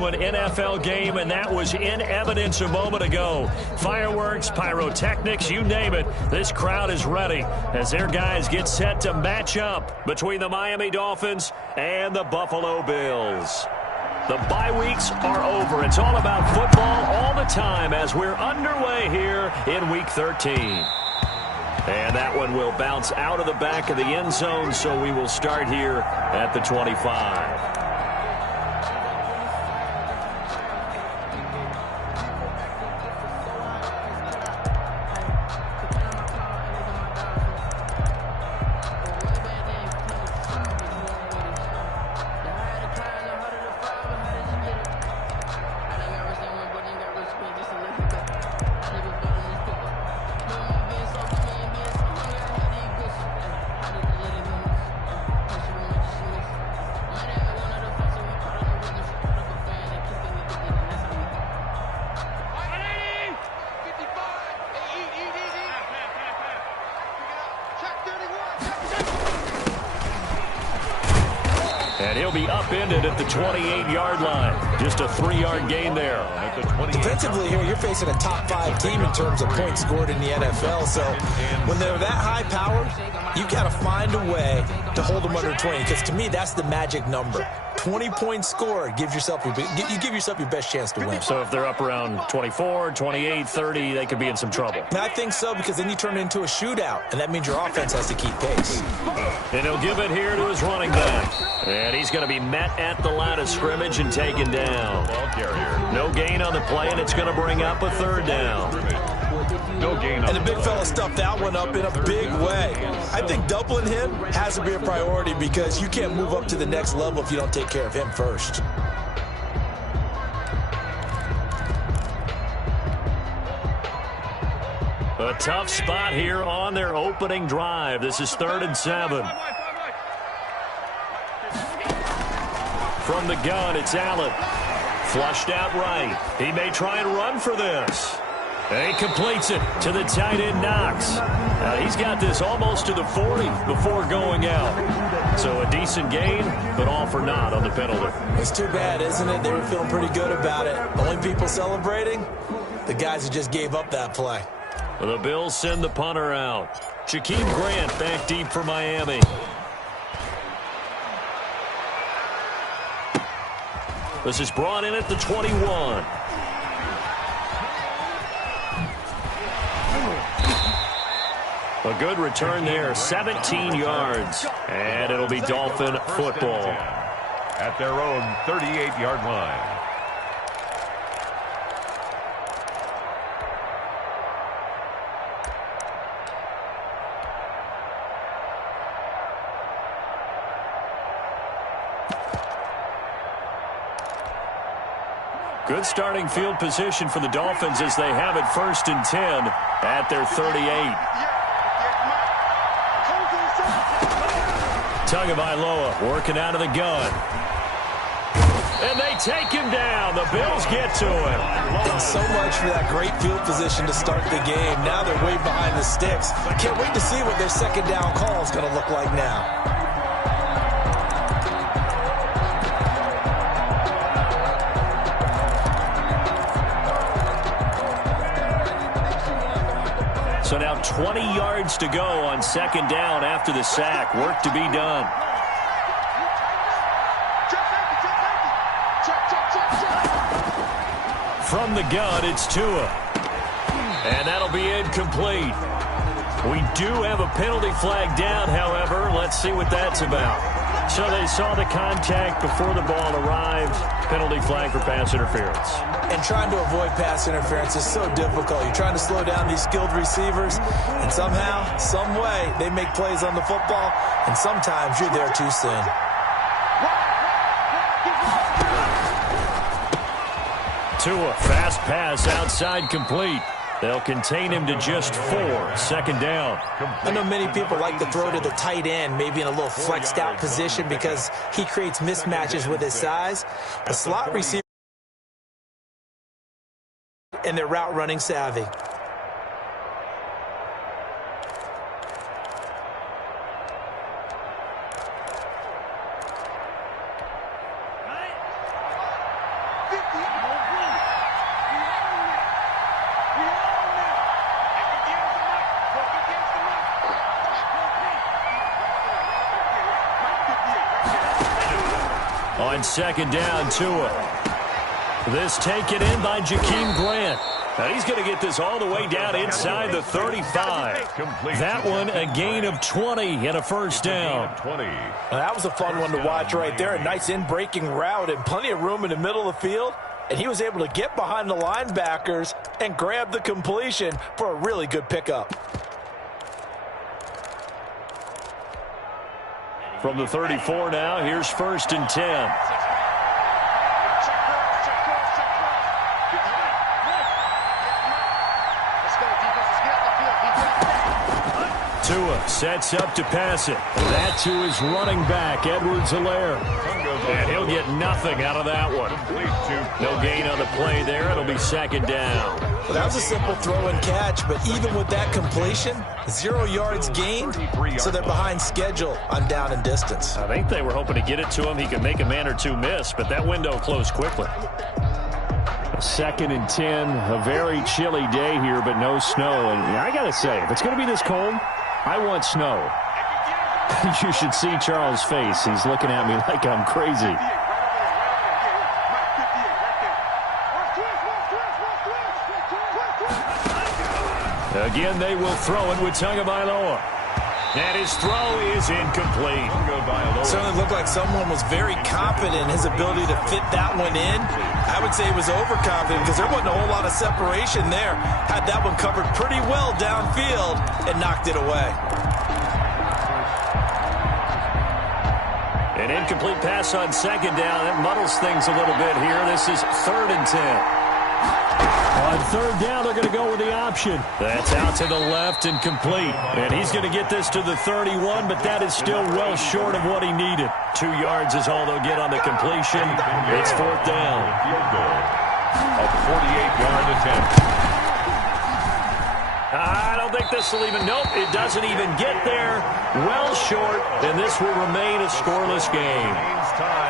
An NFL game, and that was in evidence a moment ago. Fireworks, pyrotechnics, you name it. This crowd is ready as their guys get set to match up between the Miami Dolphins and the Buffalo Bills. The bye weeks are over. It's all about football all the time as we're underway here in Week 13. And that one will bounce out of the back of the end zone, so we will start here at the 25. And he'll be upended at the 28-yard line. Just a 3-yard gain there. Defensively here, you're facing a top-5 team in terms of points scored in the NFL. So when they're that high-powered, you got to find a way to hold them under 20. Because to me, that's the magic number. 20 points scored, you give yourself your best chance to win. So if they're up around 24, 28, 30, they could be in some trouble. And I think so, because then you turn it into a shootout, and that means your offense has to keep pace. And he'll give it here to his running back. And he's going to be met at the line of scrimmage and taken down. No gain on the play, and it's going to bring up a 3rd down. No gain. And the big fella stuffed that one up in a big way. I think doubling him has to be a priority because you can't move up to the next level if you don't take care of him first. A tough spot here on their opening drive. This is 3rd and 7. From the gun, it's Allen. Flushed out right. He may try and run for this. And he completes it to the tight end, Knox. He's got this almost to the 40 before going out. So a decent gain, but all for naught on the penalty. It's too bad, isn't it? They were feeling pretty good about it. The only people celebrating, the guys who just gave up that play. The Bills send the punter out. Jakeem Grant back deep for Miami. This is brought in at the 21. A good return there, 17 yards. And it'll be Dolphin football. At their own 38-yard line. Good starting field position for the Dolphins as they have it 1st and 10 at their 38. Tagovailoa working out of the gun. And they take him down. The Bills get to him. And so much for that great field position to start the game. Now they're way behind the sticks. Can't wait to see what their 2nd down call is going to look like now. So now 20 yards to go on 2nd down after the sack. Work to be done. From the gun, it's Tua. And that'll be incomplete. We do have a penalty flag down, however. Let's see what that's about. So they saw the contact before the ball arrived. Penalty flag for pass interference. And trying to avoid pass interference is so difficult. You're trying to slow down these skilled receivers, and somehow, some way, they make plays on the football, and sometimes you're there too soon. Tua, fast pass outside complete. They'll contain him to just 4. 2nd down. I know many people like to throw to the tight end, maybe in a little flexed out position because he creates mismatches with his size. A slot receiver and they're route running savvy. On second down, Tua. This taken in by Jakeem Grant. And he's going to get this all the way down inside the 35. That one a gain of 20 and a first down. That was a fun one to watch right there. A nice in-breaking route and plenty of room in the middle of the field. And he was able to get behind the linebackers and grab the completion for a really good pickup. From the 34 now, here's first and 10. Tua sets up to pass it. That to his running back, Edwards-Helaire. And he'll get nothing out of that one. No gain on the play there. It'll be second down. Well, that was a simple throw and catch, but even with that completion, 0 yards gained, so they're behind schedule on down and distance. I think they were hoping to get it to him. He could make a man or two miss, but that window closed quickly. Second and 10, a very chilly day here, but no snow. And I got to say, if it's going to be this cold, I want snow. You should see Charles' face. He's looking at me like I'm crazy. Again, they will throw it with Tagovailoa. And his throw is incomplete. Certainly looked like someone was very confident in his ability to fit that one in. I would say he was overconfident because there wasn't a whole lot of separation there. Had that one covered pretty well downfield and knocked it away. An incomplete pass on second down. That muddles things a little bit here. This is third and 10. On third down, they're going to go with the option. That's out to the left and complete. And he's going to get this to the 31, but that is still well short of what he needed. 2 yards is all they'll get on the completion. It's fourth down. A 48-yard attempt. I don't think this will even, nope, it doesn't even get there. Well short, and this will remain a scoreless game.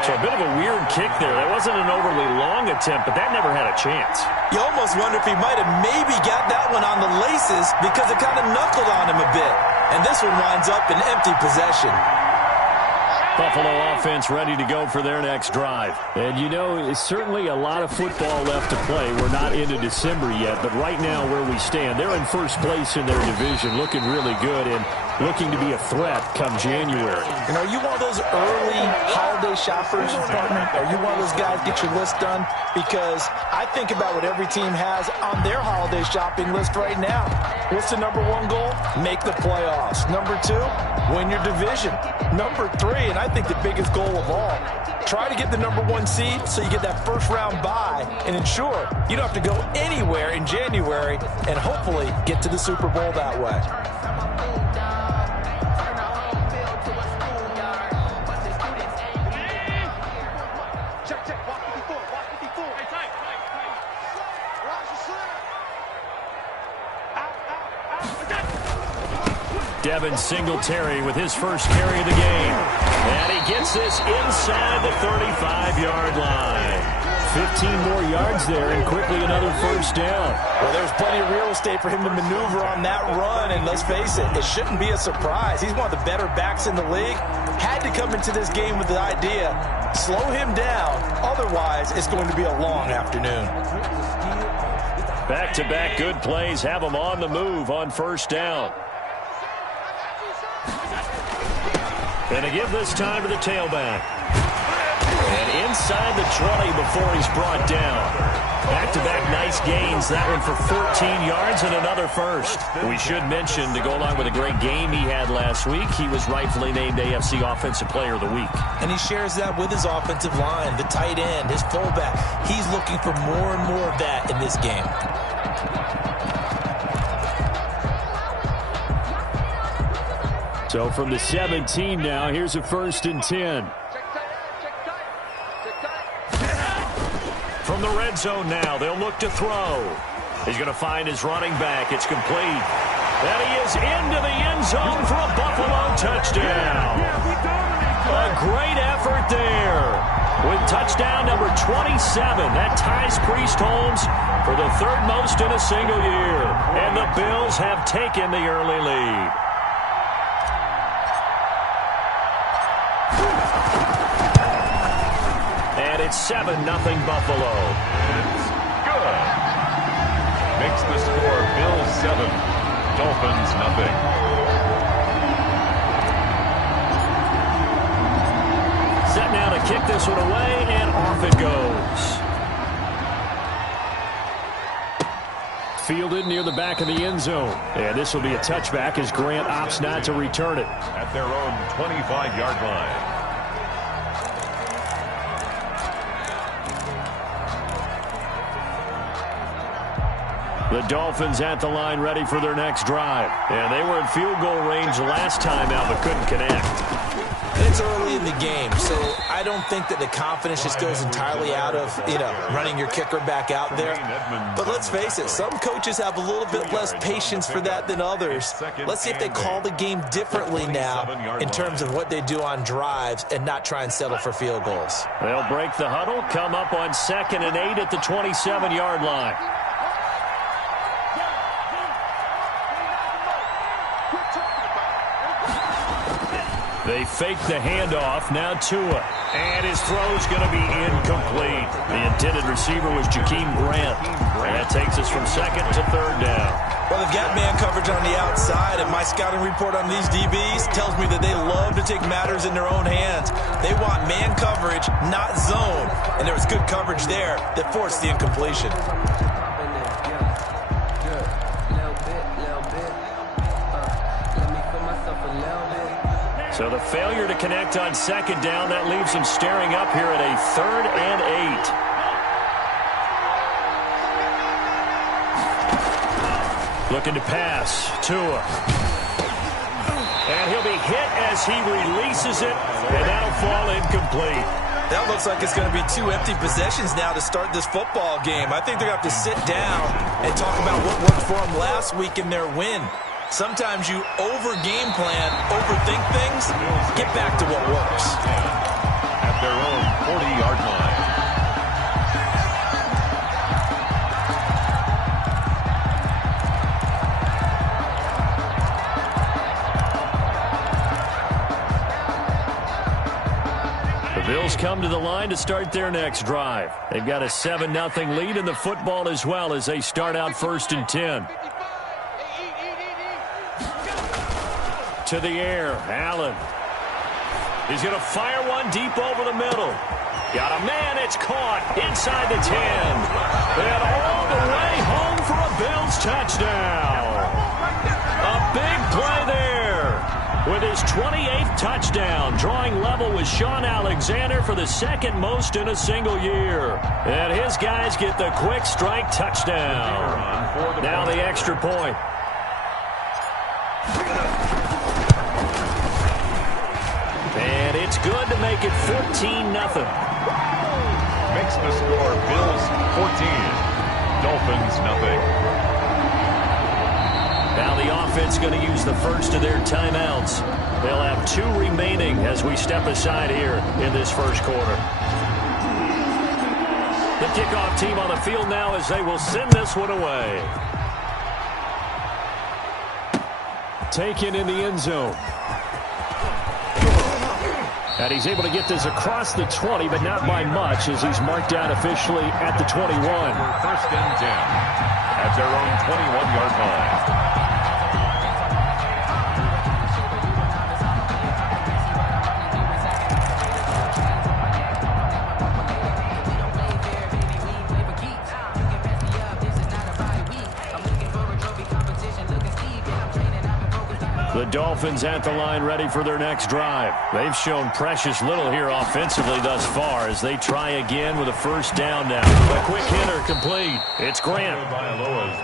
So a bit of a weird kick there. That wasn't an overly long attempt, but that never had a chance. You almost wonder if he might have maybe got that one on the laces because it kind of knuckled on him a bit. And this one winds up in empty possession. Buffalo offense ready to go for their next drive. And, you know, it's certainly a lot of football left to play. We're not into December yet, but right now where we stand, they're in first place in their division, looking really good and looking to be a threat come January. You know, you one of those early holiday shoppers, partner? Are you one of those guys get your list done? Because I think about what every team has on their holiday shopping list right now. What's the number one goal? Make the playoffs. Number 2, win your division. Number 3, and I think the biggest goal of all, try to get the number 1 seed so you get that first round bye and ensure you don't have to go anywhere in January and hopefully get to the Super Bowl that way. Devin Singletary with his first carry of the game. And he gets this inside the 35-yard line. 15 more yards there and quickly another first down. Well, there's plenty of real estate for him to maneuver on that run, and let's face it, it shouldn't be a surprise. He's one of the better backs in the league. Had to come into this game with the idea, slow him down, otherwise it's going to be a long afternoon. Back-to-back good plays have him on the move on first down. And to give this time to the tailback. And inside the 20 before he's brought down. Back-to-back nice gains. That one for 14 yards and another first. We should mention, to go along with a great game he had last week, he was rightfully named AFC Offensive Player of the Week. And he shares that with his offensive line, the tight end, his fullback. He's looking for more and more of that in this game. So from the 17 now, here's a first and 10. From the red zone now, they'll look to throw. He's going to find his running back. It's complete. And he is into the end zone for a Buffalo touchdown. A great effort there. with touchdown number 27. That ties Priest Holmes for the third most in a single year. And the Bills have taken the early lead. And it's 7-0 Buffalo. It's good. Makes the score Bills 7, Dolphins nothing. Set now to kick this one away, and off it goes. Fielded near the back of the end zone. And this will be a touchback as Grant opts not to return it. At their own 25-yard line. The Dolphins at the line ready for their next drive. And they were in field goal range last time out but couldn't connect. It's early in the game, so I don't think that the confidence just goes entirely out of, running your kicker back out there. But let's face it, some coaches have a little bit less patience for that than others. Let's see if they call the game differently now in terms of what they do on drives and not try and settle for field goals. They'll break the huddle, come up on 2nd and 8 at the 27-yard line. They fake the handoff. Now Tua. And his throw's going to be incomplete. The intended receiver was Jakeem Grant. And that takes us from 2nd to 3rd down. Well, they've got man coverage on the outside, and my scouting report on these DBs tells me that they love to take matters in their own hands. They want man coverage, not zone. And there was good coverage there that forced the incompletion. So the failure to connect on 2nd down, that leaves them staring up here at a 3rd and 8. Looking to pass. Tua. And he'll be hit as he releases it, and that'll fall incomplete. That looks like it's going to be 2 empty possessions now to start this football game. I think they're going to have to sit down and talk about what worked for them last week in their win. Sometimes you over-game plan, overthink things, get back to what works. At their own 40-yard line. The Bills come to the line to start their next drive. They've got a 7-0 lead in the football as well as they start out 1st and 10. To the air, Allen. He's going to fire one deep over the middle. Got a man, it's caught inside the 10. And all the way home for a Bills touchdown. A big play there with his 28th touchdown, drawing level with Sean Alexander for the 2nd most in a single year. And his guys get the quick strike touchdown. Now the extra point. And it's good to make it 14-0. Makes the score Bills 14, Dolphins nothing. Now the offense going to use the first of their timeouts. They'll have 2 remaining as we step aside here in this first quarter. The kickoff team on the field now as they will send this one away. Taken in the end zone. And he's able to get this across the 20, but not by much as he's marked down officially at the 21. 1st and 10 at their own 21-yard line. The Dolphins at the line ready for their next drive. They've shown precious little here offensively thus far as they try again with a 1st down now. A quick hitter complete. It's Grant.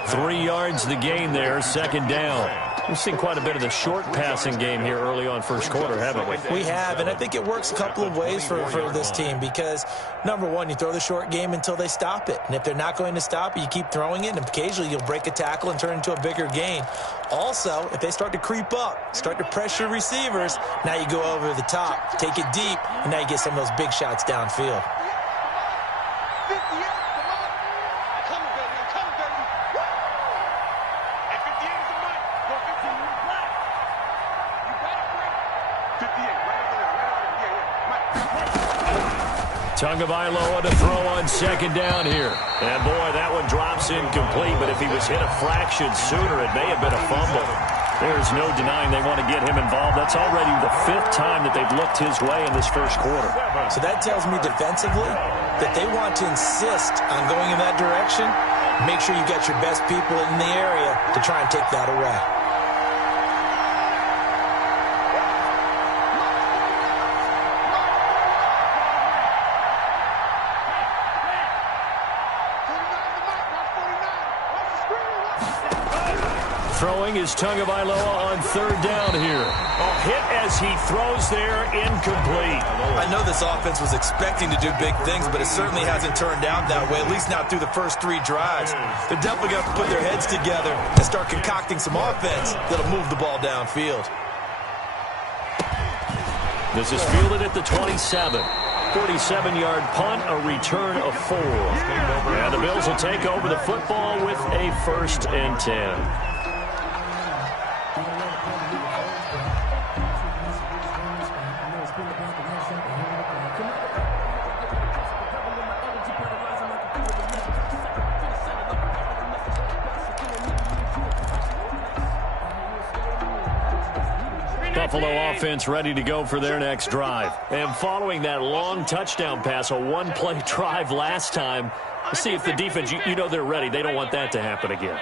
3 yards the gain there, 2nd down. We've seen quite a bit of the short passing game here early on first quarter, haven't we? We have, and I think it works a couple of ways for this team because, number one, you throw the short game until they stop it. And if they're not going to stop it, you keep throwing it, and occasionally you'll break a tackle and turn it into a bigger gain. Also, if they start to creep up, start to pressure receivers, now you go over the top, take it deep, and now you get some of those big shots downfield. Tagovailoa to throw on second down here. And, boy, that one drops incomplete, but if he was hit a fraction sooner, it may have been a fumble. There's no denying they want to get him involved. That's already the 5th time that they've looked his way in this first quarter. So that tells me defensively that they want to insist on going in that direction. Make sure you got your best people in the area to try and take that away. Throwing is Tagovailoa on third down here. Hit as he throws there, incomplete. I know this offense was expecting to do big things, but it certainly hasn't turned out that way, at least not through the first 3 drives. They're definitely going to put their heads together and start concocting some offense that'll move the ball downfield. This is fielded at the 27. 47-yard punt, a return of 4. And the Bills will take over the football with a 1st and 10. Buffalo offense ready to go for their next drive. And following that long touchdown pass, a one-play drive last time, let's see if the defense, you know they're ready. They don't want that to happen again.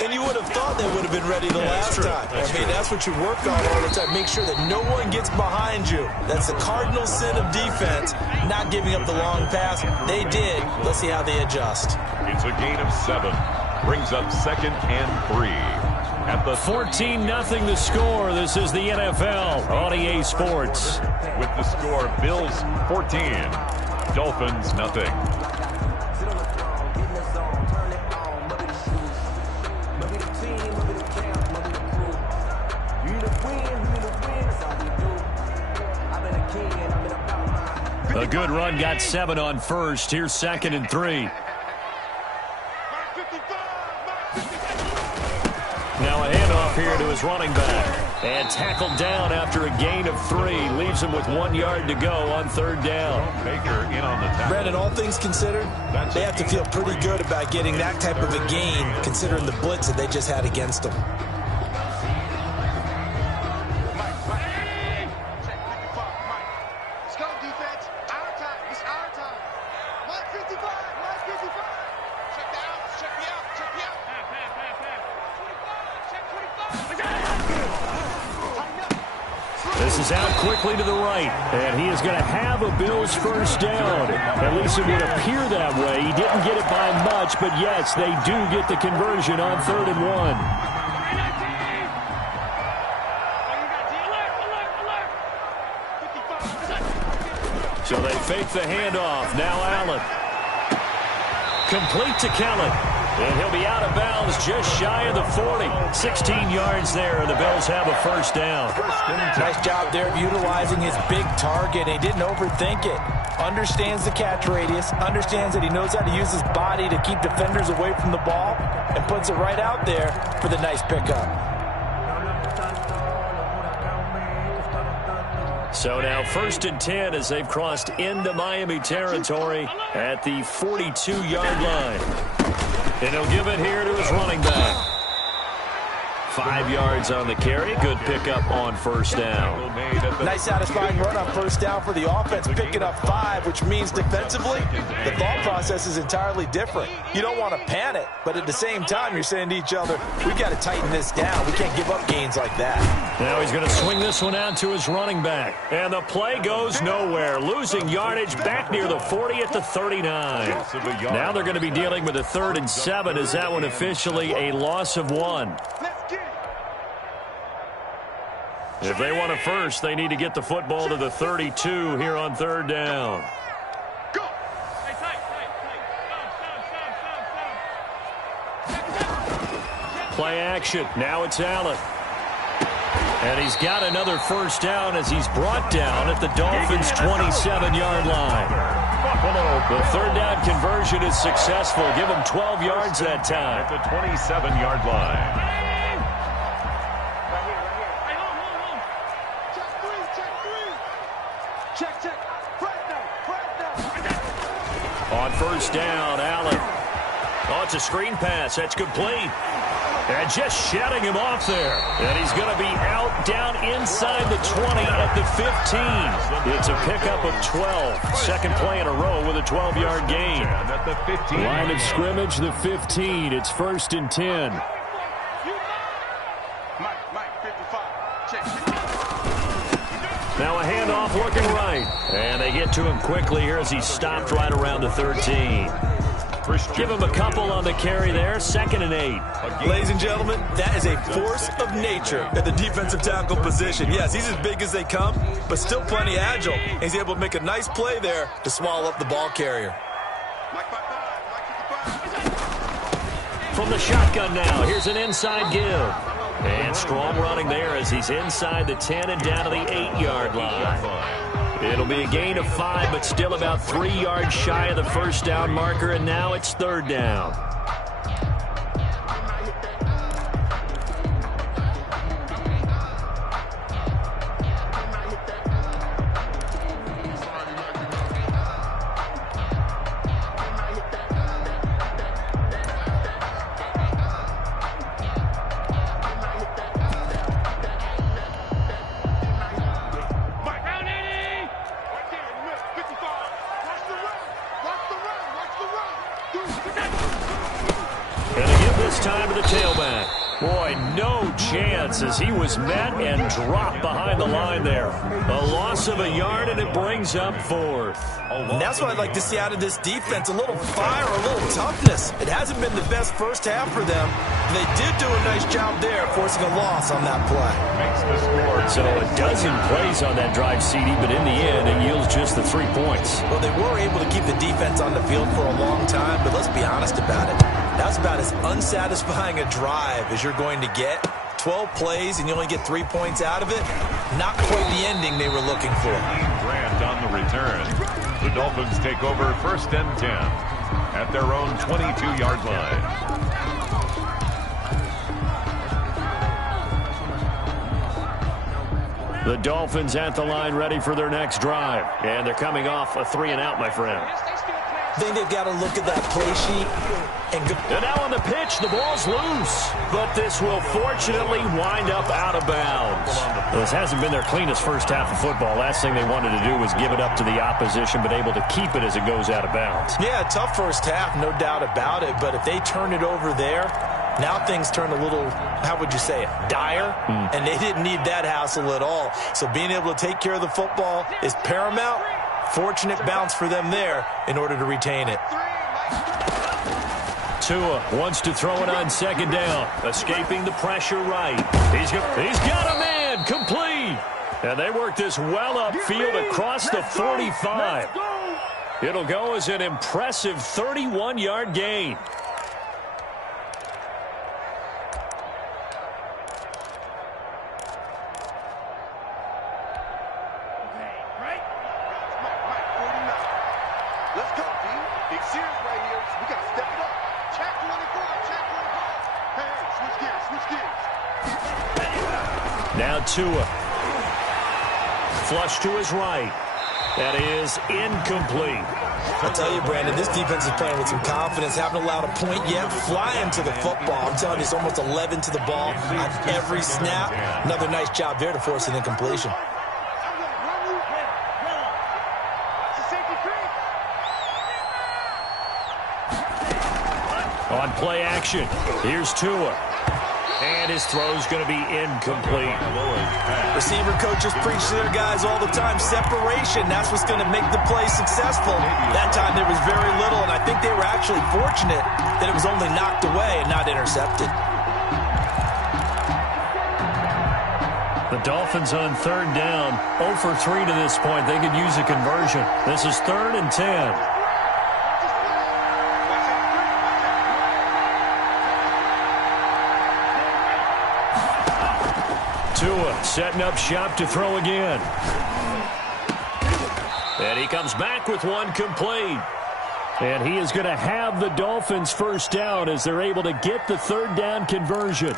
And you would have thought they would have been ready the last time. That's what you work on all the time. Make sure that no one gets behind you. That's the cardinal sin of defense, not giving up the long pass. They did. Let's see how they adjust. It's a gain of 7. Brings up 2nd and 3. At the 14-0 the score. This is the NFL on EA Sports. With the score, Bills 14, Dolphins nothing. A good run got 7 on first. Here's 2nd and 3. Now a handoff here to his running back. And tackled down after a gain of 3. Leaves him with 1 yard to go on third down. Baker in on the tackle. Brandon, all things considered, they have to feel pretty good about getting that type of a gain, considering the blitz that they just had against them. This is out quickly to the right, and he is going to have a Bills first down. At least it would appear that way. He didn't get it by much, but yes, they do get the conversion on 3rd and 1. So they fake the handoff. Now Allen. Complete to Kellen. And he'll be out of bounds just shy of the 40. 16 yards there, and the Bills have a first down. Nice job there of utilizing his big target. He didn't overthink it. Understands the catch radius. Understands that he knows how to use his body to keep defenders away from the ball. And puts it right out there for the nice pickup. So now 1st and 10 as they've crossed into Miami territory at the 42-yard line. And he'll give it here to his running back. 5 yards on the carry. Good pickup on first down. Nice satisfying run on first down for the offense. Picking up 5, which means defensively, the thought process is entirely different. You don't want to panic, but at the same time, you're saying to each other, we've got to tighten this down. We can't give up gains like that. Now he's going to swing this one out to his running back. And the play goes nowhere. Losing yardage back near the 40 at the 39. Now they're going to be dealing with a 3rd and 7. Is that one officially a loss of 1? If they want a first, they need to get the football to the 32 here on third down. Play action. Now it's Allen. And he's got another first down as he's brought down at the Dolphins' 27-yard line. The third down conversion is successful. Give him 12 yards that time. At the 27-yard line. On first down, Allen. Oh, it's a screen pass. That's complete. And just shutting him off there. And he's going to be out down inside the 20 at the 15. It's a pickup of 12. Second play in a row with a 12-yard gain. At the 15. Line of scrimmage, the 15. It's 1st and 10. Now a handoff looking right. And they get to him quickly here as he's stopped right around the 13. Give him a couple on the carry there. 2nd and 8. Ladies and gentlemen, that is a force of nature at the defensive tackle position. Yes, he's as big as they come, but still plenty agile. He's able to make a nice play there to swallow up the ball carrier. From the shotgun now, here's an inside give. And strong running there as he's inside the 10 and down to the 8-yard line. It'll be a gain of 5, but still about 3 yards shy of the first down marker, and now it's third down. Time to the tailback. Boy, no chance as he was met and dropped behind the line there. A loss of a yard, and it brings up 4th. And that's what I'd like to see out of this defense, a little fire, a little toughness. It hasn't been the best first half for them. They did do a nice job there, forcing a loss on that play. Makes the score. So a dozen plays on that drive, CD, but in the end, it yields just the 3 points. Well, they were able to keep the defense on the field for a long time, but let's be honest about it. That's about as unsatisfying a drive as you're going to get. 12 plays and you only get 3 points out of it. Not quite the ending they were looking for. Grant on the return. The Dolphins take over 1st and 10 at their own 22-yard line. The Dolphins at the line ready for their next drive. And they're coming off a 3-and-out, my friend. I think they've got to look at that play sheet. And now on the pitch, the ball's loose. But this will fortunately wind up out of bounds. Well, this hasn't been their cleanest first half of football. Last thing they wanted to do was give it up to the opposition, but able to keep it as it goes out of bounds. Yeah, tough first half, no doubt about it. But if they turn it over there, now things turn a little, how would you say it, dire? And they didn't need that hassle at all. So being able to take care of the football is paramount. Fortunate bounce for them there in order to retain it. Tua wants to throw it on 2nd down. Escaping the pressure right. He's got a man complete. And they work this well upfield across the 45. It'll go as an impressive 31-yard gain. Now Tua. Flush to his right. That is incomplete. I'll tell you, Brandon, this defense is playing with some confidence. Haven't allowed a point yet. Flying to the football. I'm telling you, it's almost 11 to the ball on every snap. Another nice job there to force an incompletion. On play action, here's Tua. And his throw's going to be incomplete. Receiver coaches preach to their guys all the time. Separation, that's what's going to make the play successful. That time there was very little, and I think they were actually fortunate that it was only knocked away and not intercepted. The Dolphins on third down, 0 for 3 to this point. They could use a conversion. This is 3rd and 10. Tua setting up shop to throw again. And he comes back with one complete. And he is going to have the Dolphins first down as they're able to get the third down conversion.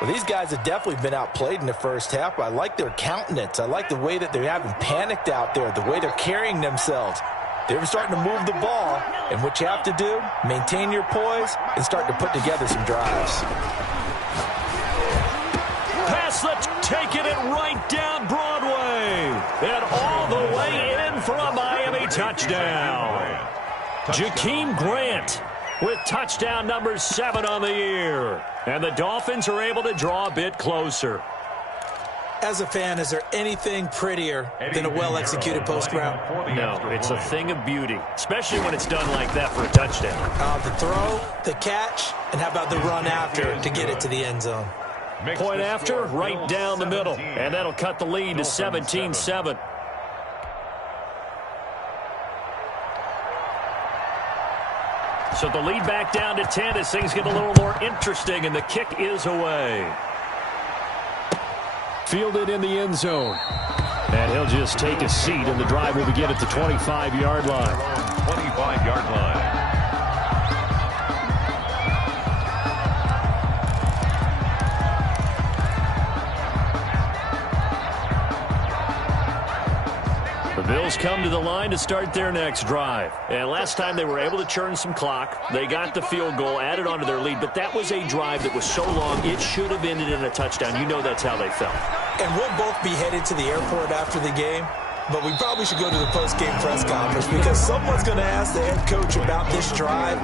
Well, these guys have definitely been outplayed in the first half. I like their countenance. I like the way that they haven't panicked out there, the way they're carrying themselves. They're starting to move the ball, and what you have to do, maintain your poise and start to put together some drives. Pass, let's take it right down Broadway. And all the way in for a Miami touchdown. Jakeem Grant with touchdown number 7 on the year. And the Dolphins are able to draw a bit closer. As a fan, is there anything prettier than a well-executed post route? No, it's a thing of beauty, especially when it's done like that for a touchdown. The throw, the catch, and how about the run after to get it to the end zone? Point after, right down the middle. And that'll cut the lead to 17-7. So the lead back down to 10 as things get a little more interesting, and the kick is away. Fielded in the end zone. And he'll just take a seat, and the drive will begin at the 25-yard line. 25-yard line. The Bills come to the line to start their next drive. And last time they were able to churn some clock. They got the field goal, added on to their lead. But that was a drive that was so long, it should have ended in a touchdown. You know that's how they felt. And we'll both be headed to the airport after the game. But we probably should go to the post-game press conference because someone's going to ask the head coach about this drive,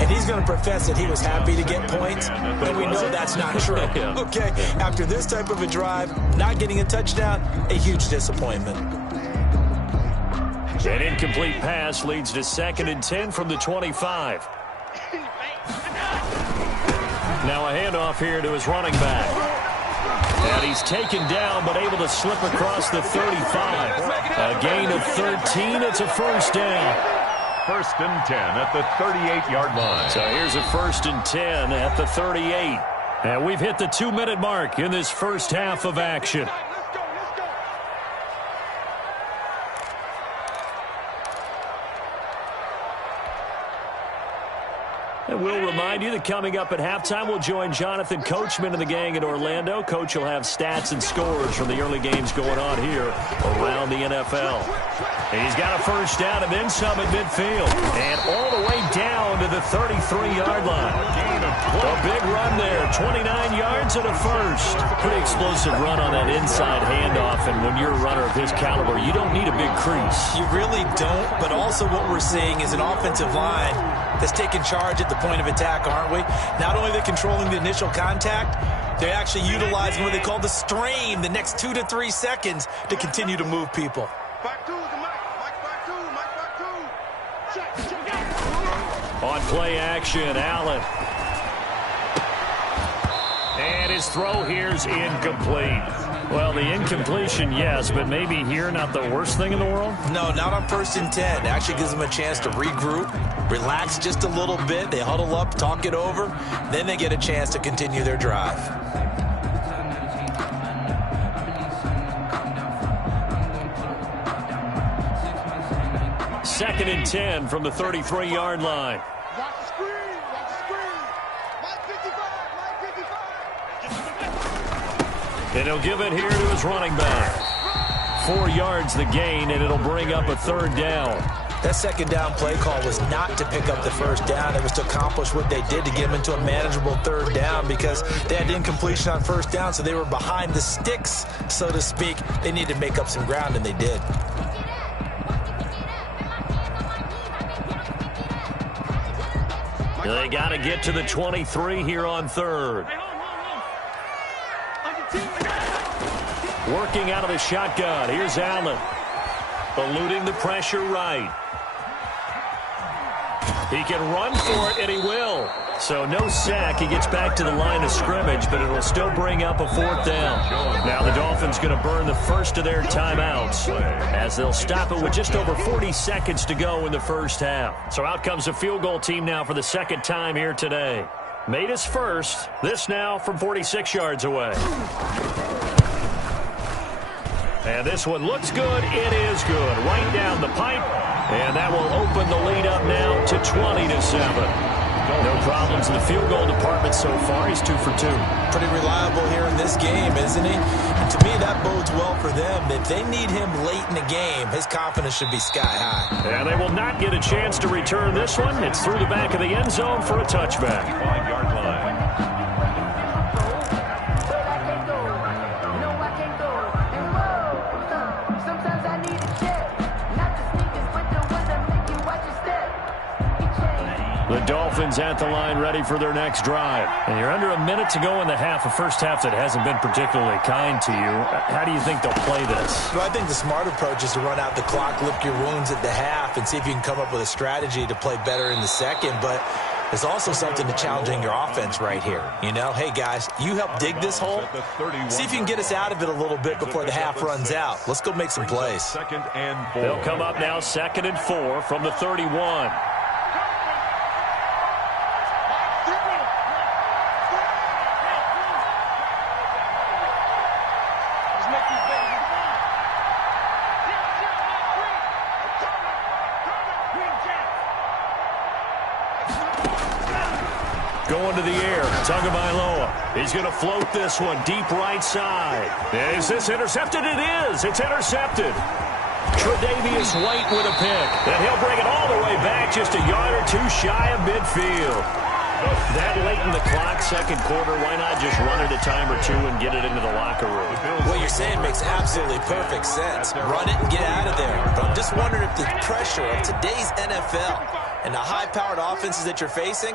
and he's going to profess that he was happy to get points, and we know that's not true. Yeah. Okay, after this type of a drive, not getting a touchdown, a huge disappointment. An incomplete pass leads to 2nd and 10 from the 25. Now a handoff here to his running back. And he's taken down but able to slip across the 35. A gain of 13. It's a first down. 1st and 10 at the 38-yard line. So here's a 1st and 10 at the 38. And we've hit the 2-minute mark in this first half of action. And we'll remind you that coming up at halftime, we'll join Jonathan Coachman and the gang in Orlando. Coach will have stats and scores from the early games going on here around the NFL. And he's got a first down and then some at midfield. And all the way down to the 33-yard line. A big run there, 29 yards and a first. Pretty explosive run on that inside handoff. And when you're a runner of his caliber, you don't need a big crease. You really don't, but also what we're seeing is an offensive line that's taking charge at the point of attack, aren't we? Not only are they controlling the initial contact, they're actually utilizing what they call the strain, the next 2 to 3 seconds to continue to move people. On play action, Allen. And his throw here's incomplete. Well, the incompletion, yes, but maybe here not the worst thing in the world? No, not on 1st and 10. It actually gives them a chance to regroup, relax just a little bit. They huddle up, talk it over. Then they get a chance to continue their drive. Second and 10 from the 33-yard line. And he'll give it here to his running back. 4 yards the gain, and it'll bring up a third down. That second down play call was not to pick up the first down. It was to accomplish what they did to get them into a manageable third down because they had incompletion on first down, so they were behind the sticks, so to speak. They needed to make up some ground, and they did. They got to get to the 23 here on third. Working out of the shotgun. Here's Allen. Eluding the pressure right. He can run for it, and he will. So no sack. He gets back to the line of scrimmage, but it'll still bring up a 4th down. Now the Dolphins going to burn the first of their timeouts as they'll stop it with just over 40 seconds to go in the first half. So out comes the field goal team now for the second time here today. Made his first. This now from 46 yards away. And this one looks good. It is good. Right down the pipe. And that will open the lead up now to 20-7. No problems in the field goal department so far. He's 2 for 2. Pretty reliable here in this game, isn't he? And to me, that bodes well for them. If they need him late in the game, his confidence should be sky high. And they will not get a chance to return this one. It's through the back of the end zone for a touchback. 5-yard line. The Dolphins at the line ready for their next drive. And you're under a minute to go in the half, a first half that hasn't been particularly kind to you. How do you think they'll play this? Well, I think the smart approach is to run out the clock, lick your wounds at the half, and see if you can come up with a strategy to play better in the second. But there's also something to challenging your offense right here. You know, hey, guys, you help dig this hole. See if you can get us out of it a little bit before the half runs out. Let's go make some plays. 2nd and 4. They'll come up now 2nd and 4 from the 31. Going to the air, Tagovailoa. He's going to float this one deep right side. Is this intercepted? It is. It's intercepted. Tre'Davious White with a pick. And he'll bring it all the way back just a yard or two shy of midfield. That late in the clock, second quarter, why not just run it a time or two and get it into the locker room? What you're saying makes absolutely perfect sense. Run it and get out of there. But I'm just wondering if the pressure of today's NFL and the high-powered offenses that you're facing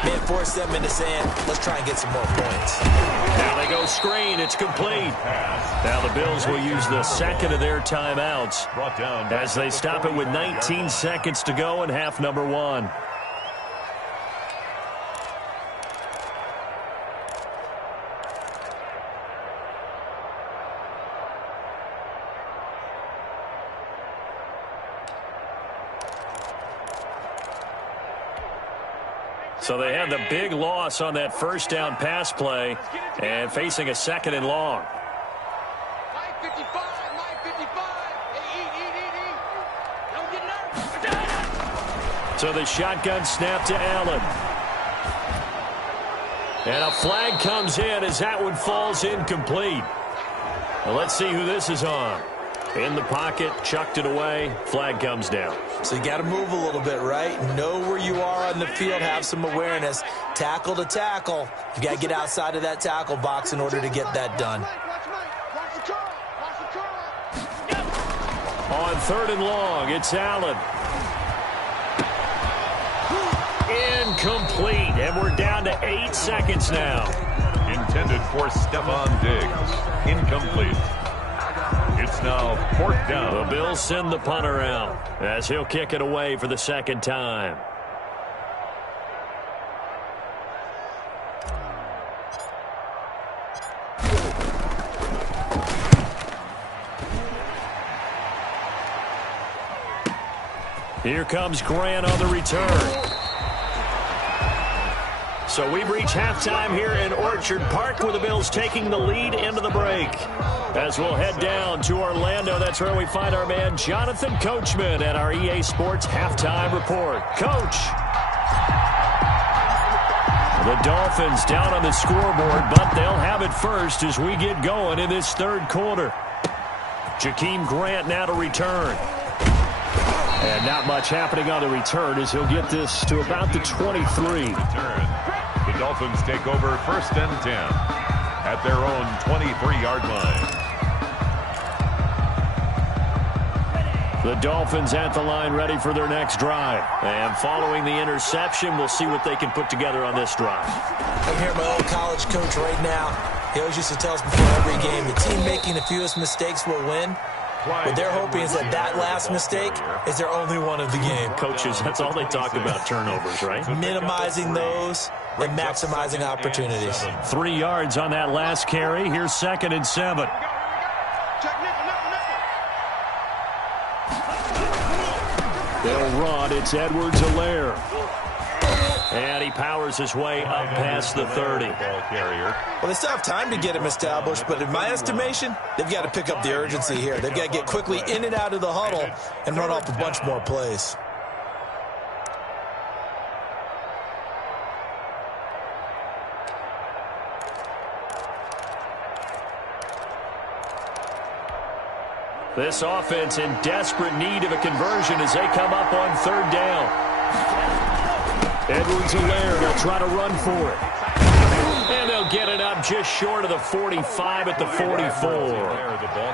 may force them into saying, let's try and get some more points. Now they go screen. It's complete. Now the Bills will use the second of their timeouts as they stop it with 19 seconds to go in half number 1. So they had the big loss on that first down pass play and facing a 2nd and long. So the shotgun snap to Allen. And a flag comes in as that one falls incomplete. Well, let's see who this is on. In the pocket, chucked it away, flag comes down. So you got to move a little bit, right? Know where you are on the field, have some awareness. Tackle to tackle. You got to get outside of that tackle box in order to get that done. On 3rd and long, it's Allen. Incomplete, and we're down to 8 seconds now. Intended for Stephon Diggs. Incomplete. It's now 4th down. The Bills send the punter out as he'll kick it away for the second time. Here comes Grant on the return. So we reach halftime here in Orchard Park with the Bills taking the lead into the break. As we'll head down to Orlando, that's where we find our man Jonathan Coachman at our EA Sports Halftime Report. Coach. The Dolphins down on the scoreboard, but they'll have it first as we get going in this third quarter. Jakeem Grant now to return. And not much happening on the return as he'll get this to about the 23. The Dolphins take over 1st and 10 at their own 23-yard line. The Dolphins at the line ready for their next drive. And following the interception, we'll see what they can put together on this drive. I'm here, my old college coach right now. He always used to tell us before every game, the team making the fewest mistakes will win. What they're hoping is that that last mistake is their only one of the game. Coaches, that's all they talk about, turnovers, right? Minimizing those and maximizing opportunities. 3 yards on that last carry. Here's 2nd and 7. They'll run. It's Edwards-Helaire. And he powers his way up past the 30. Well, they still have time to get him established, but in my estimation, they've got to pick up the urgency here. They've got to get quickly in and out of the huddle and run off a bunch more plays. This offense in desperate need of a conversion as they come up on 3rd down. Edwards-Helaire, they'll try to run for it. And they'll get it up just short of the 45 at the 44.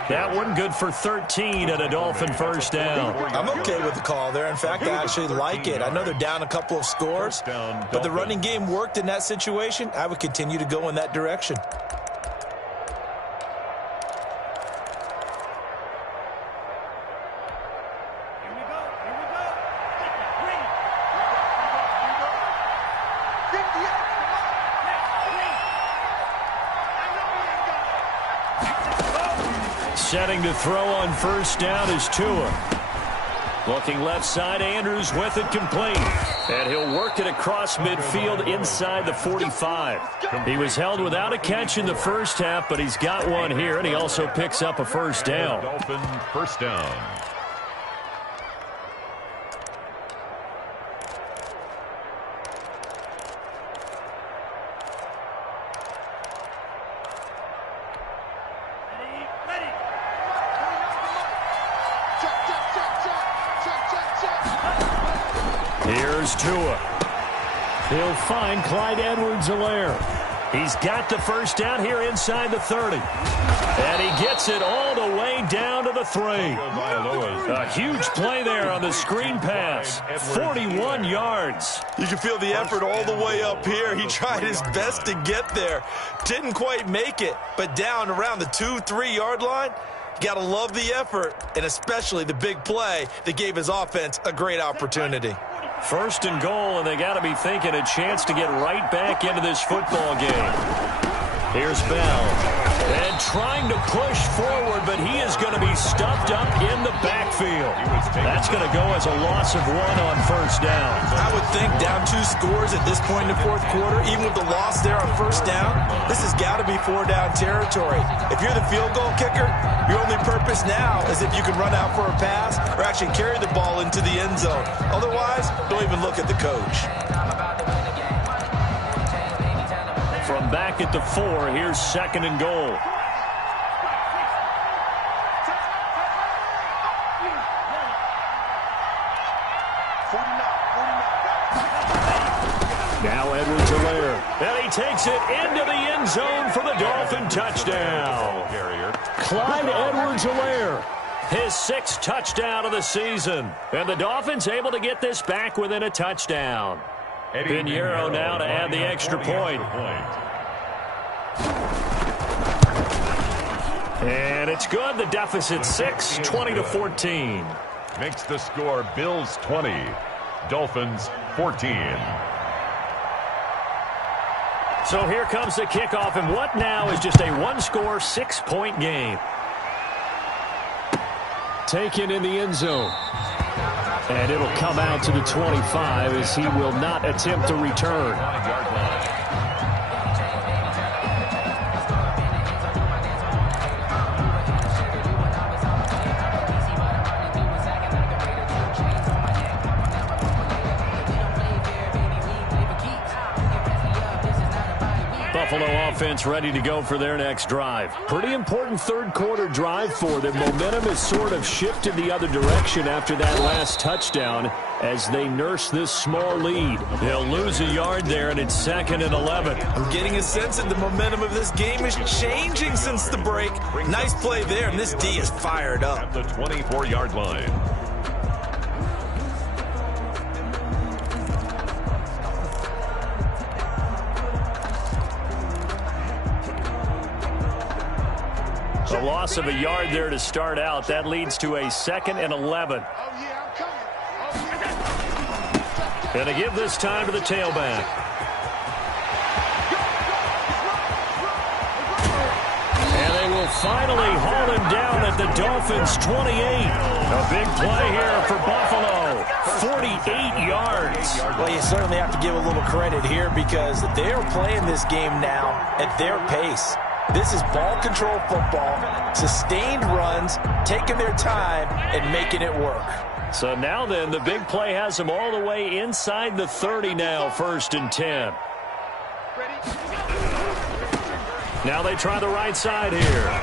That one good for 13 and a Dolphin first down. I'm okay with the call there. In fact, I actually like it. I know they're down a couple of scores, but the running game worked in that situation. I would continue to go in that direction. Setting to throw on first down is Tua. Looking left side, Andrews with it complete. And he'll work it across midfield inside the 45. He was held without a catch in the first half, but he's got one here, and he also picks up a first down. Dolphin first down. Here's Tua. He'll find Clyde Edwards-Helaire. He's got the first down here inside the 30. And he gets it all the way down to the 3. A huge play there on the screen pass. 41 yards. You can feel the effort all the way up here. He tried his best to get there. Didn't quite make it, but down around the 2-3 yard line. You got to love the effort, and especially the big play that gave his offense a great opportunity. 1st and goal, and they got to be thinking a chance to get right back into this football game. Here's Bell. And trying to push forward, but he is going to be stuffed up in the backfield. That's going to go as a loss of 1 on first down. I would think down 2 scores at this point in the 4th quarter, even with the loss there on first down, this has got to be 4-down territory. If you're the field goal kicker, your only purpose now is if you can run out for a pass or actually carry the ball into the end zone. Otherwise, don't even look at the coach. From back at the 4, here's 2nd and goal. Now Edwards-Helaire. And he takes it into the end zone for the Dolphin touchdown. Clyde Edwards-Helaire. His 6th touchdown of the season. And the Dolphins able to get this back within a touchdown. Pinheiro now to add the extra point. And it's good. The deficit 6, 20-14. Makes the score Bills 20, Dolphins 14. So here comes the kickoff, and what now is just a 1-score, 6-point game. Taken in the end zone. And it'll come out to the 25 as he will not attempt to return. Buffalo offense ready to go for their next drive. Pretty important 3rd quarter drive for them. Momentum has sort of shifted the other direction after that last touchdown as they nurse this small lead. They'll lose a yard there, and it's 2nd and 11. I'm getting a sense that the momentum of this game is changing since the break. Nice play there, and this D is fired up. At the 24-yard line. A loss of a yard there to start out. That leads to a 2nd and 11. And to give this time to the tailback. And they will finally haul him down at the Dolphins' 28. A big play here for Buffalo. 48 yards. Well, you certainly have to give a little credit here because they are playing this game now at their pace. This is ball control football, sustained runs, taking their time and making it work. So now then, the big play has him all the way inside the 30 now, 1st and 10. Now they try the right side here.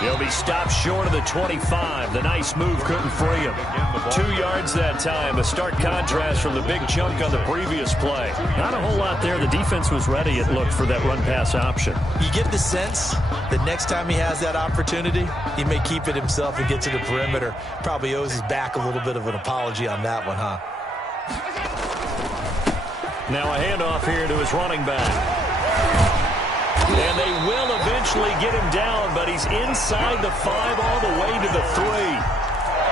He'll be stopped short of the 25. The nice move couldn't free him. 2 yards that time. A stark contrast from the big chunk on the previous play. Not a whole lot there. The defense was ready, it looked, for that run-pass option. You get the sense that next time he has that opportunity, he may keep it himself and get to the perimeter. Probably owes his back a little bit of an apology on that one, huh? Now a handoff here to his running back. And they will eventually get him down, but he's inside the 5 all the way to the 3.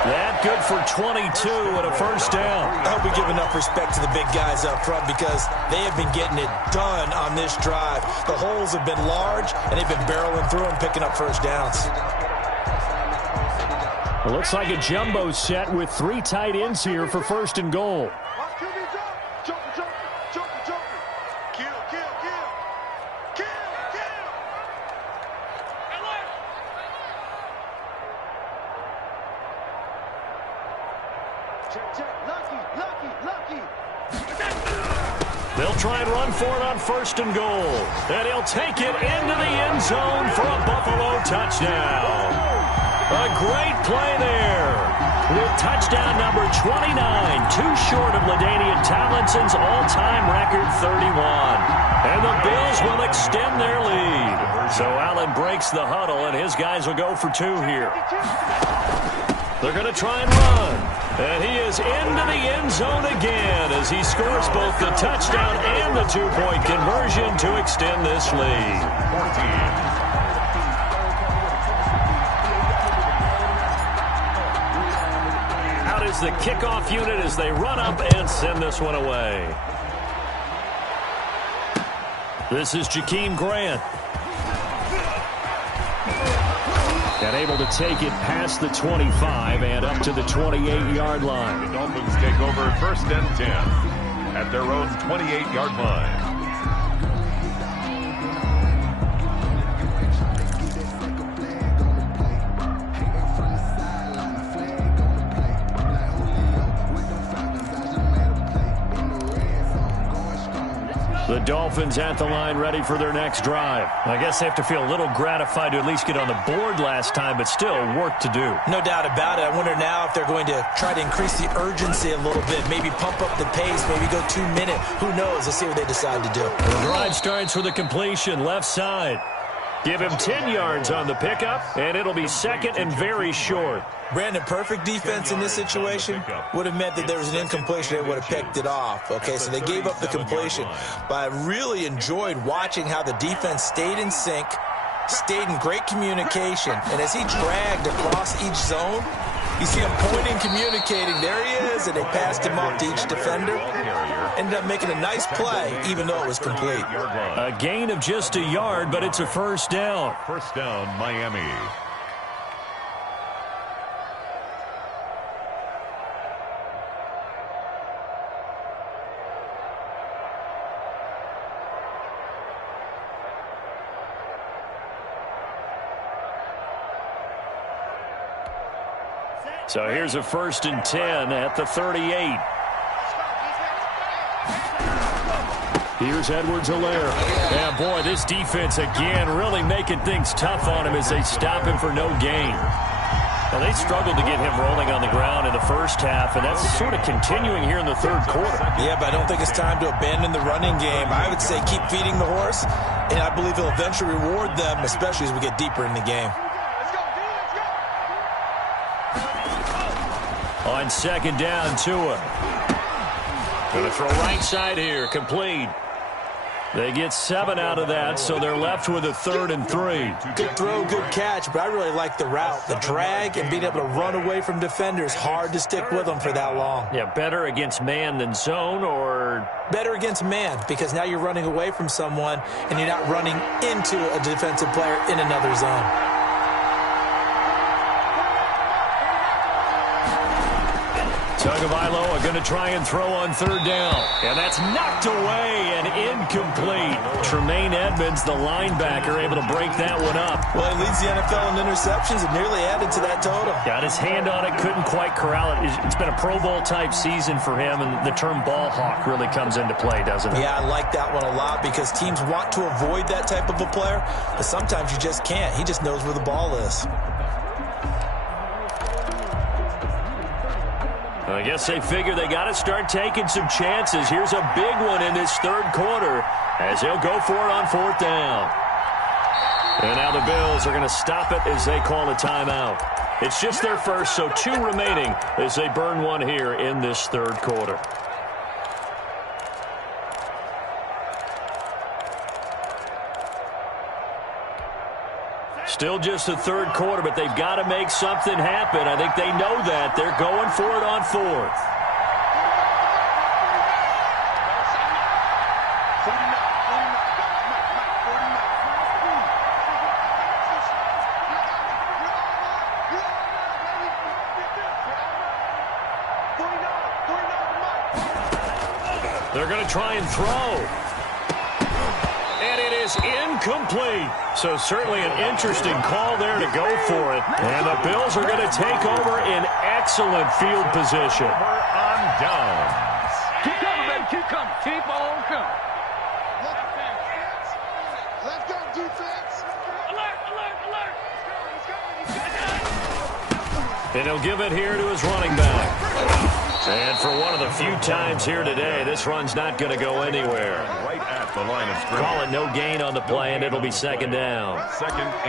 That good for 22 and a 1st down. I hope we give enough respect to the big guys up front because they have been getting it done on this drive. The holes have been large, and they've been barreling through and picking up 1st downs. It looks like a jumbo set with 3 tight ends here for 1st and goal. They'll try and run for it on 1st and goal. And he'll take it into the end zone for a Buffalo touchdown. A great play there. With touchdown number 29, too short of LaDainian Tomlinson's all-time record 31. And the Bills will extend their lead. So Allen breaks the huddle, and his guys will go for 2 here. They're going to try and run. And he is into the end zone again as he scores both the touchdown and the 2-point conversion to extend this lead. Out is the kickoff unit as they run up and send this one away. This is Jakeem Grant. And able to take it past the 25 and up to the 28-yard line. The Dolphins take over 1st and 10 at their own 28-yard line. The Dolphins at the line ready for their next drive. I guess they have to feel a little gratified to at least get on the board last time, but still work to do. No doubt about it. I wonder now if they're going to try to increase the urgency a little bit, maybe pump up the pace, maybe go 2-minute. Who knows? Let's see what they decide to do. The drive starts with a completion left side. Give him 10 yards on the pickup, and it'll be 2nd and very short. Brandon, perfect defense in this situation would have meant that there was an incompletion. They would have picked it off. Okay, so they gave up the completion. But I really enjoyed watching how the defense stayed in sync, stayed in great communication. And as he dragged across each zone, you see him pointing, communicating. There he is, and they passed him off to each defender. Ended up making a nice play, even though it was complete. A gain of just a yard, but it's a 1st down. 1st down, Miami. So here's a 1st and 10 at the 38. Here's Edwards-Helaire. Yeah, boy, this defense again really making things tough on him as they stop him for no gain. Well, they struggled to get him rolling on the ground in the 1st half, and that's sort of continuing here in the 3rd quarter. Yeah, but I don't think it's time to abandon the running game. I would say keep feeding the horse, and I believe he'll eventually reward them, especially as we get deeper in the game. On 2nd down, Tua. Going to throw right side here, complete. They get 7 out of that, so they're left with a 3rd and 3. Good throw, good catch, but I really like the route. The drag and being able to run away from defenders, hard to stick with them for that long. Yeah, better against man than zone, or? Better against man, because now you're running away from someone and you're not running into a defensive player in another zone. Tagovailoa are going to try and throw on 3rd down. And that's knocked away and incomplete. Tremaine Edmonds, the linebacker, able to break that one up. Well, he leads the NFL in interceptions and nearly added to that total. Got his hand on it, couldn't quite corral it. It's been a Pro Bowl-type season for him, and the term ball hawk really comes into play, doesn't it? Yeah, I like that one a lot because teams want to avoid that type of a player, but sometimes you just can't. He just knows where the ball is. I guess they figure they got to start taking some chances. Here's a big one in this 3rd quarter as they'll go for it on 4th down. And now the Bills are going to stop it as they call a timeout. It's just their first, so 2 remaining as they burn one here in this 3rd quarter. Still just the 3rd quarter, but they've got to make something happen. I think they know that. They're going for it on 4th. They're going to try and throw. Incomplete. So certainly an interesting call there to go for it. And the Bills are going to take over in excellent field position. On downs. Keep coming, baby. Keep coming. Keep on coming. Let's go, defense. Alert, alert, alert. And he'll give it here to his running back. And for one of the few times here today, this run's not going to go anywhere. Right at the line of scrimmage. Call it no gain on the play, and it'll be 2nd down.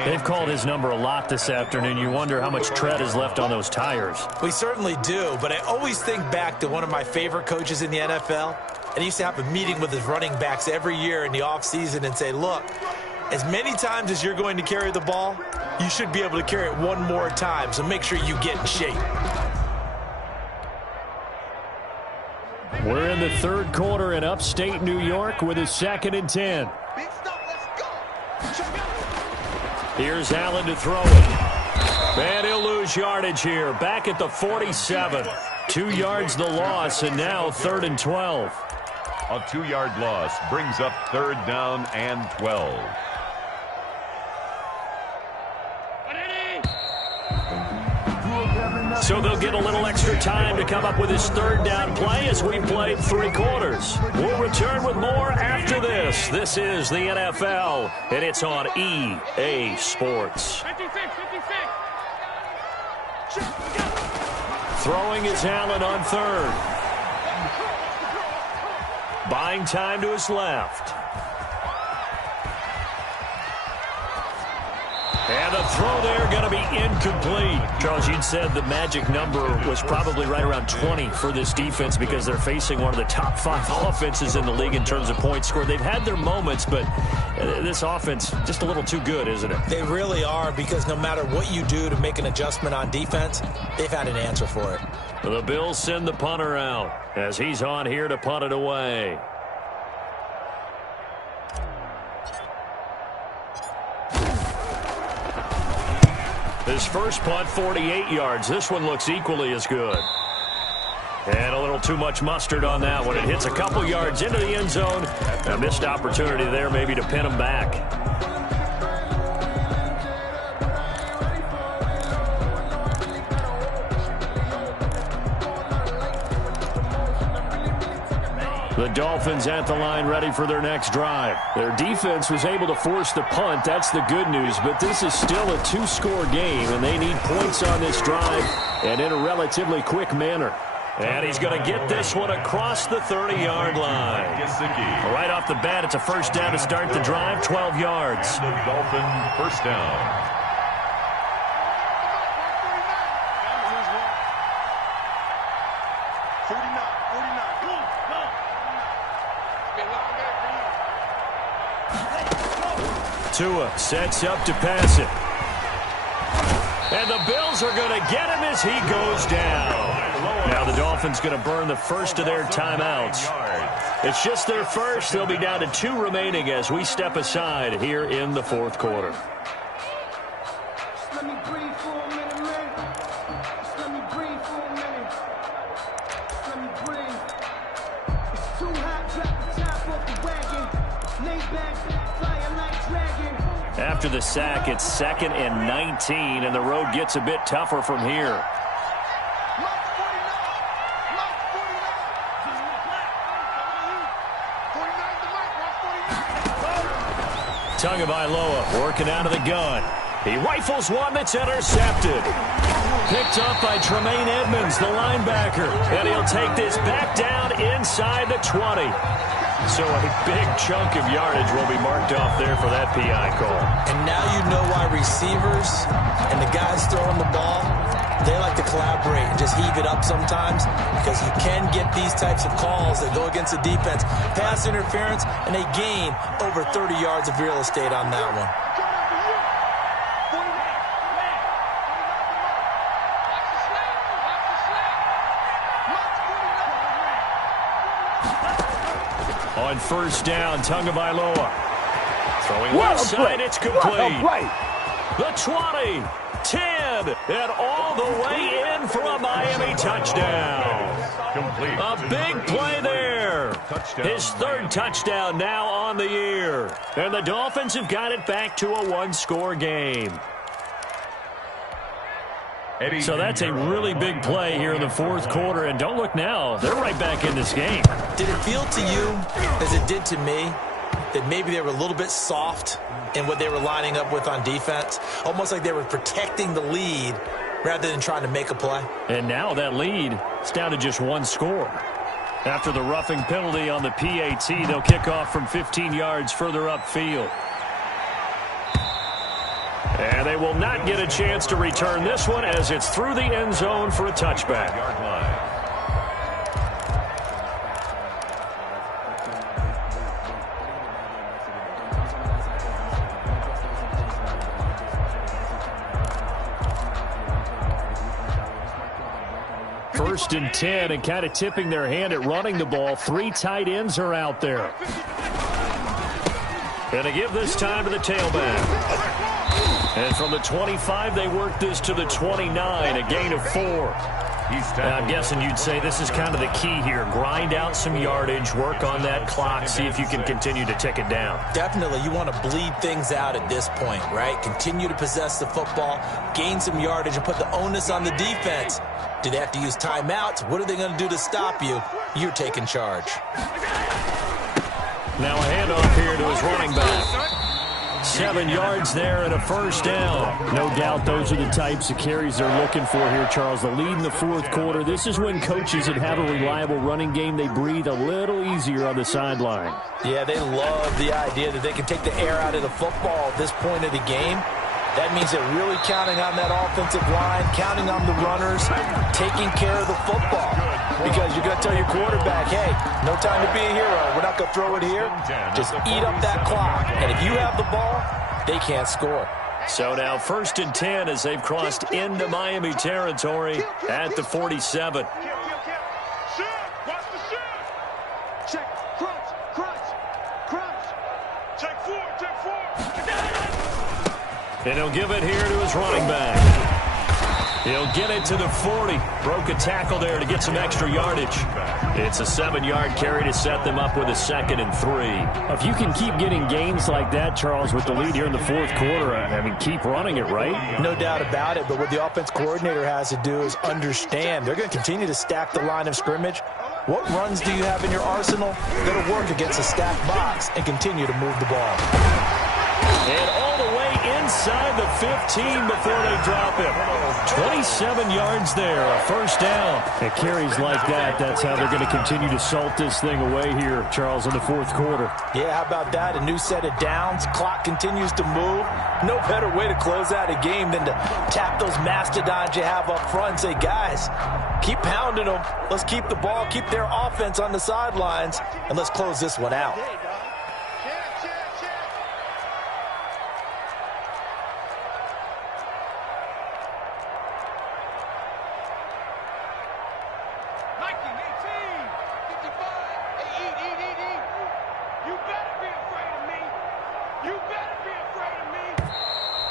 They've called his number a lot this afternoon. You wonder how much tread is left on those tires. We certainly do, but I always think back to one of my favorite coaches in the NFL. And he used to have a meeting with his running backs every year in the offseason and say, look, as many times as you're going to carry the ball, you should be able to carry it one more time, so make sure you get in shape. We're in the 3rd quarter in upstate New York with a 2nd and 10. Here's Allen to throw it. And he'll lose yardage here. Back at the 47. 2 yards the loss, and now 3rd and 12. A 2-yard loss brings up 3rd down and 12. So they'll get a little extra time to come up with his 3rd down play as we played 3 quarters. We'll return with more after this. This is the NFL, and it's on EA Sports. 56, 56. Throwing is Allen on 3rd. Buying time to his left. And the throw there going to be incomplete. Charles, you'd said the magic number was probably right around 20 for this defense because they're facing one of the top 5 offenses in the league in terms of points scored. They've had their moments, but this offense just a little too good, isn't it? They really are, because no matter what you do to make an adjustment on defense, they've had an answer for it. The Bills send the punter out as he's on here to punt it away. His first punt, 48 yards. This one looks equally as good. And a little too much mustard on that one. It hits a couple yards into the end zone. A missed opportunity there maybe to pin him back. The Dolphins at the line ready for their next drive. Their defense was able to force the punt. That's the good news. But this is still a 2-score game, and they need points on this drive and in a relatively quick manner. And he's going to get this one across the 30-yard line. Right off the bat, it's a first down to start the drive, 12 yards. And the Dolphin first down. Tua sets up to pass it. And the Bills are going to get him as he goes down. Now the Dolphins going to burn the first of their timeouts. It's just their first. They'll be down to 2 remaining as we step aside here in the fourth quarter. Let me breathe for a minute, man. Just let me breathe for a minute. Let me breathe. It's too hot, drop the top off the wagon. Lay back, flying like dragon. After the sack, it's 2nd and 19, and the road gets a bit tougher from here. Tagovailoa working out of the gun. He rifles one that's intercepted. Picked up by Tremaine Edmonds, the linebacker. And he'll take this back down inside the 20. So a big chunk of yardage will be marked off there for that PI call. And now you know why receivers and the guys throwing the ball, they like to collaborate and just heave it up sometimes, because you can get these types of calls that go against the defense. Pass interference, and they gain over 30 yards of real estate on that one. On first down, Tagovailoa. Throwing left side, it's complete. The 20, 10, and all the way in for a Miami touchdown. Complete. A big play there. His 3rd touchdown now on the year. And the Dolphins have got it back to a 1-score game. So that's a really big play here in the fourth quarter. And don't look now, they're right back in this game. Did it feel to you, as it did to me, that maybe they were a little bit soft in what they were lining up with on defense? Almost like they were protecting the lead rather than trying to make a play. And now that lead is down to just 1 score. After the roughing penalty on the PAT, they'll kick off from 15 yards further upfield. And they will not get a chance to return this one as it's through the end zone for a touchback. First and 10, and kind of tipping their hand at running the ball. 3 tight ends are out there. And they give this time to the tailback. And from the 25, they work this to the 29, a gain of 4. Now, I'm guessing you'd say this is kind of the key here. Grind out some yardage, work on that clock, see if you can continue to tick it down. Definitely, you want to bleed things out at this point, right? Continue to possess the football, gain some yardage, and put the onus on the defense. Do they have to use timeouts? What are they going to do to stop you? You're taking charge. Now a handoff here to his running back. 7 yards there and a first down. No doubt those are the types of carries they're looking for here, Charles. The lead in the fourth quarter. This is when coaches that have a reliable running game, they breathe a little easier on the sideline. Yeah, they love the idea that they can take the air out of the football at this point of the game. That means they're really counting on that offensive line, counting on the runners, taking care of the football. Because you're going to tell your quarterback, hey, no time to be a hero. We're not going to throw it here. Just eat up that clock. And if you have the ball, they can't score. So now 1st and 10 as they've crossed into Miami territory at the 47. Check, crunch. Check 4. And he'll give it here to his running back. He'll get it to the 40. Broke a tackle there to get some extra yardage. It's a 7-yard carry to set them up with a 2nd and 3. If you can keep getting gains like that, Charles, with the lead here in the fourth quarter, I mean, keep running it, right? No doubt about it, but what the offense coordinator has to do is understand they're going to continue to stack the line of scrimmage. What runs do you have in your arsenal that'll work against a stacked box and continue to move the ball? And all the way inside the 15 before they drop him. 27 yards there, a first down. It carries like that. That's how they're going to continue to salt this thing away here, Charles, in the fourth quarter. Yeah, how about that? A new set of downs. Clock continues to move. No better way to close out a game than to tap those mastodons you have up front and say, guys, keep pounding them. Let's keep the ball, keep their offense on the sidelines, and let's close this one out. You better be afraid of me.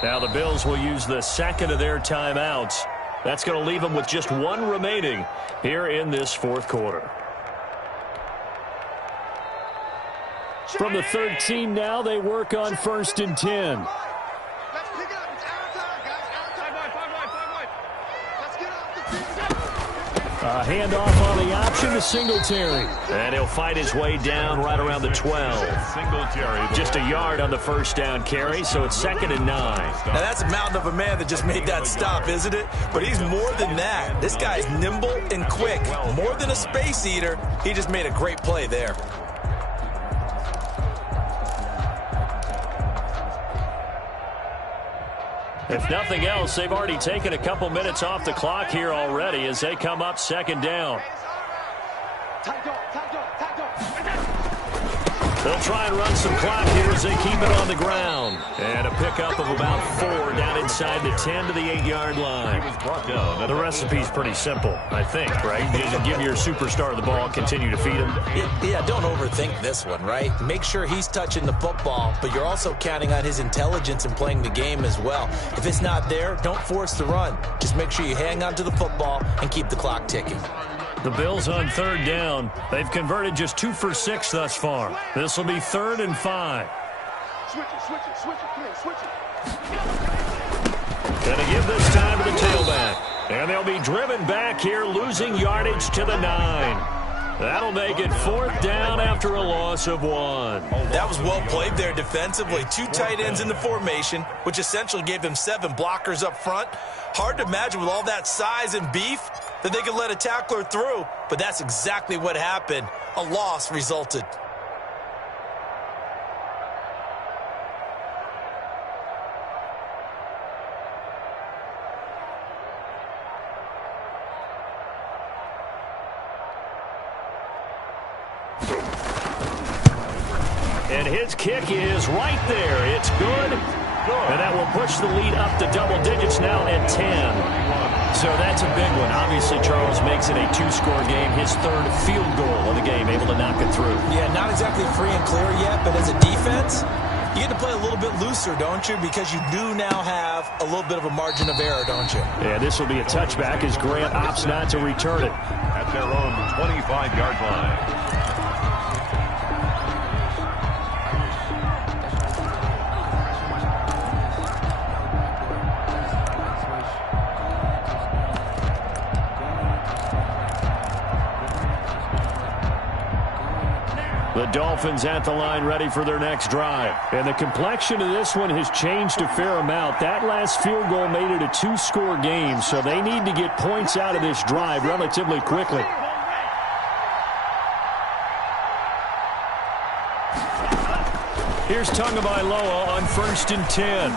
Now the Bills will use the second of their timeouts. That's going to leave them with just one remaining here in this fourth quarter. From the 13 now, they work on 1st and 10. Let's pick it up. It's out of time, guys. Out of time. Five wide. Let's get off the field. A handoff on the option to Singletary. And he'll fight his way down right around the 12. Singletary. Just a yard on the first down carry, so it's 2nd and 9. Now that's a mountain of a man that just made that stop, isn't it? But he's more than that. This guy's nimble and quick. More than a space eater. He just made a great play there. If nothing else, they've already taken a couple minutes off the clock here already as they come up 2nd down. Tight dog. They'll try and run some clock here as they keep it on the ground. And a pickup of about 4 down inside the 10 to the 8-yard line. The recipe's pretty simple, I think, right? You just give your superstar the ball, continue to feed him. Yeah, don't overthink this one, right? Make sure he's touching the football, but you're also counting on his intelligence in playing the game as well. If it's not there, don't force the run. Just make sure you hang on to the football and keep the clock ticking. The Bills on 3rd down. They've converted just 2 for 6 thus far. This will be 3rd and 5. Switch it. Come here, switch it. Gonna give this time to the tailback. And they'll be driven back here, losing yardage to the 9. That'll make it 4th down after a loss of 1. That was well played there defensively. 2 tight ends in the formation, which essentially gave them 7 blockers up front. Hard to imagine with all that size and beef that they could let a tackler through, but that's exactly what happened. A loss resulted. And his kick is right there. It's good. And that will push the lead up to double digits now at 10. So that's a big one. Obviously, Charles makes it a 2-score game. His 3rd field goal of the game, able to knock it through. Yeah, not exactly free and clear yet, but as a defense, you get to play a little bit looser, don't you? Because you do now have a little bit of a margin of error, don't you? Yeah, this will be a touchback as Grant opts not to return it. At their own 25-yard line. The Dolphins at the line ready for their next drive. And the complexion of this one has changed a fair amount. That last field goal made it a 2-score game, so they need to get points out of this drive relatively quickly. Here's Tagovailoa on 1st and 10.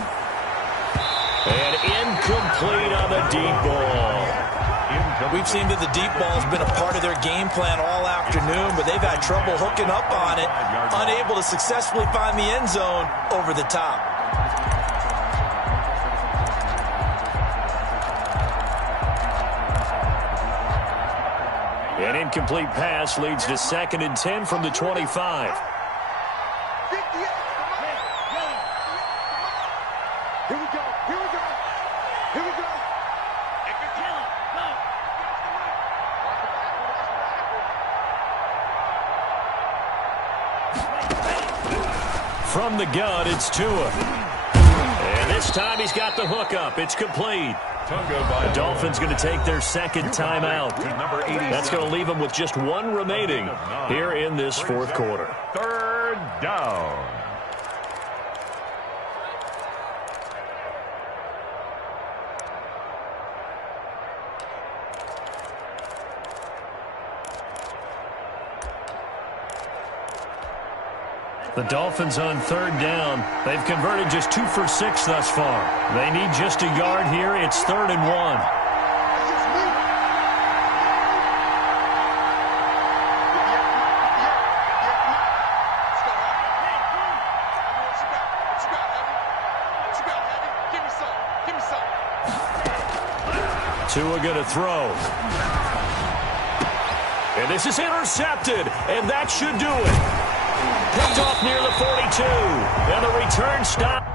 And incomplete on the deep ball. We've seen that the deep ball has been a part of their game plan all afternoon, but they've had trouble hooking up on it, unable to successfully find the end zone over the top. An incomplete pass leads to 2nd and 10 from the 25. Here we go. From the gun, it's Tua. And this time he's got the hook up. It's complete. The Dolphins going to take their 2nd timeout. That's going to leave them with just 1 remaining here in this 4th quarter. 3rd down. The Dolphins on 3rd down. They've converted just 2 for 6 thus far. They need just a yard here. It's 3rd and 1. Tua going to throw. And this is intercepted, and that should do it. Picked off near the 2. And the return stop.